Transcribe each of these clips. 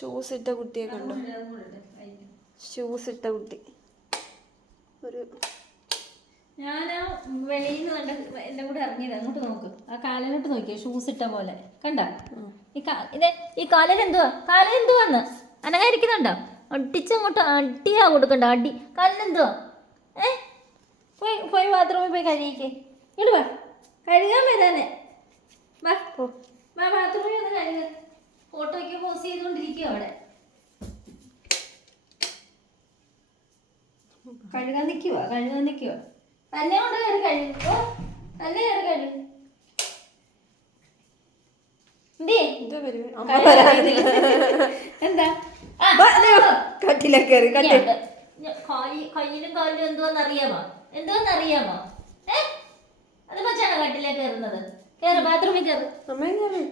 Shoes ഇട്ട കുട്ടിയെ കണ്ടു? ഷൂസ് ഇട്ട കുട്ടി. ഒരു ഞാൻ വെളിയിൽ നിന്ന് കണ്ട എന്റെ കൂടെ ഇറങ്ങിയത്. അങ്ങോട്ട് നോക്ക്. ആ കാലിലോട്ട് നോക്കിയോ ഷൂസ് ഇട്ട പോലെ. കണ്ട? ഈ ഇത് ഈ കാലിൽ എന്തുവാ? കാലിൽ എന്തുവാന്ന് അനങ്ങായിരിക്കുന്നുണ്ടോ അടിച്ചങ്ങോട്ട് അടിയാ കൊടുക്കണ്ട. അടി കാലിൽ എന്തുവാ? ഏ? പോയി പോയി ബാത്റൂമിൽ പോയി കഴുകിക്കേ. ഇടുവാ കഴുകാൻ വരാനെ. വാ. ബാത്റൂമിൽ ഒന്ന് കഴുക. ഫോട്ടോയ്ക്ക് പോസ് ചെയ്തുകൊണ്ടിരിക്കുക അവിടെ. കഴുകാൻ നിൽക്കുക കഴുകാൻ നിൽക്കുക തന്നെ കൊണ്ട് കയറി കഴുകോ. തന്നെ കയറി കഴുകും. എന്തേ? കട്ടിലെ കയറി കയ്യിലും കാലിലും എന്തോന്ന് അറിയാമോ എന്തോന്ന് അറിയാമോ ഏ? അത് വെച്ചാണ് കട്ടിലേക്ക് കയറുന്നത്? കയറ് ബാത്റൂമിൽ കയറ്. അമ്മ കയറി.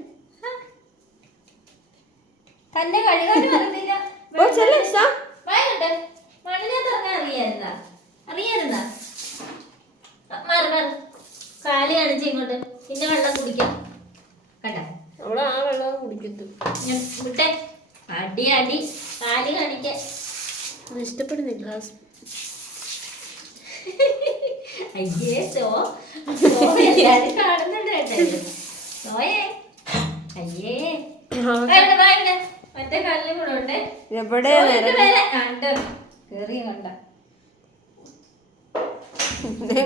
തന്നെ കഴുകാനും അറിയത്തില്ല ഓ ചെല്ലേ ഷാ വേണ്ട മണ്ണിനകത്ത് ഇറങ്ങാൻ അറിയായിരുന്ന? അറിയായിരുന്ന? മാറി മാറി. കാൽ കാണിച്ച് ഇങ്ങോട്ട്. പിന്നെ വെള്ളം കുടിക്കാം. കണ്ട? അവൾ ആ വെള്ളം കുടിക്കത്തു. ഞാൻ വിട്ടെ അടി അടി. കാൽ കാണിക്കാൻ ഇഷ്ടപ്പെടുന്നില്ല. അയ്യേ സോ. സോ എല്ലാരും കാണുന്നുണ്ട് കേട്ടോ. സോയേ. അയ്യേ. മറ്റേ കല്ലും കൂടെ ഉണ്ട്. എവിടെ കേറി കണ്ട.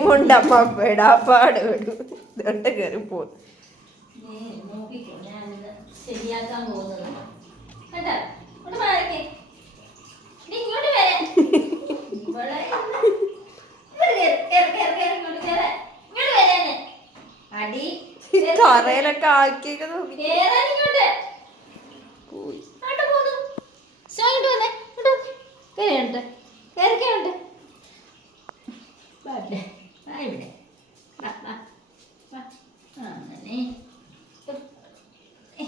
കൊണ്ട് അമ്മ പെടാപ്പാട് വിടും. ഇതുകൊണ്ട് കയറി പോകും നീ നോക്കിക്കോ. ഞാനിത് ശരിയാക്കാൻ പോകുന്നത്. കേട്ടോ ഇങ്ങോട്ട് മാറിക്കേ. നീ ഇങ്ങോട്ട് വരെ ഇവിടെ ഇരുന്ന് ഇങ്ങോട്ട് കേറ്, കേറ്, കേറ്, കേറ്, ഇങ്ങോട്ട് കേറ്. ഇങ്ങോട്ട് വരാന്. അടി തറയിലൊക്കെ ആക്കിയൊക്കെ നോക്കി കേറാൻ ഇങ്ങോട്ട് പോയി അങ്ങോട്ട് പോന്നു സോ ഇങ്ങോട്ട് വന്നേ ഇങ്ങോട്ട് വന്നേ. കേറി അങ്ങോട്ട് കേറിക്കേ അങ്ങോട്ട് വാ ഇവിടെ. വാ ഇവിടെ വാ വാ വാ ആ, അങ്ങനെ ഏ.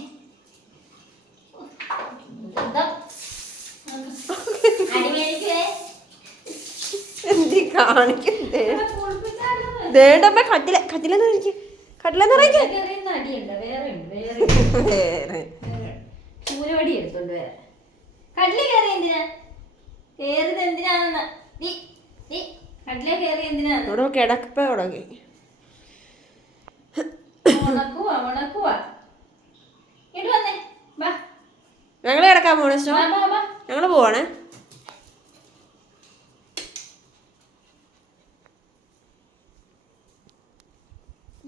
എന്താ? അടി മേടിക്കുവേ. എന്തി കാണിക്കുന്നേ? ദേണ്ടമ്മ കട്ടില കട്ടിലെന്ന് കട്ടിലെന്ന് വേറെ വേറെ ചൂരവടി എടുത്തോണ്ട് കട്ടിലേ കയറി എന്തിനാ? എന്തിനാണെന്ന്? നീ നീ കട്ടിലേ കയറി എന്തിനാന്ന്? ഇവിടെ കിടക്കപ്പ തുടങ്ങി ഉണക്കുവാ ഉണക്കുവാ. ഇട്ട് വന്നേ. വാ. ഞങ്ങൾ കിടക്കാൻ പോണേ ഞങ്ങൾ പോവാണേ.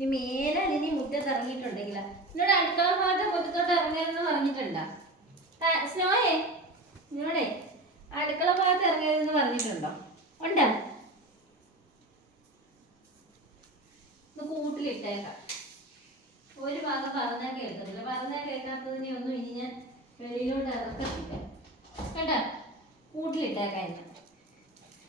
ഇനി മേലെ ഇനി മുറ്റത്ത് ഇറങ്ങിയിട്ടുണ്ടെങ്കില. എന്നോട് അടുക്കള ഭാഗത്തെ മുറ്റത്തോട്ട് ഇറങ്ങരുതെന്ന് പറഞ്ഞിട്ടുണ്ടോ. സ്നോയെ എന്നോടെ അടുക്കള ഭാഗത്ത് ഇറങ്ങരുതെന്ന് പറഞ്ഞിട്ടുണ്ടോ? ഉണ്ടോ? കൂട്ടിലിട്ടേക്കാം. ഒരു ഭാഗം പറഞ്ഞാൽ കേൾക്കത്തില്ല. പറഞ്ഞാൽ കേൾക്കാത്തതിനെ ഒന്നും ഇനി ഞാൻ വെളിയിലോട്ട് ഇറക്കത്തില്ല കേട്ടോ കൂട്ടിലിട്ടേക്കാം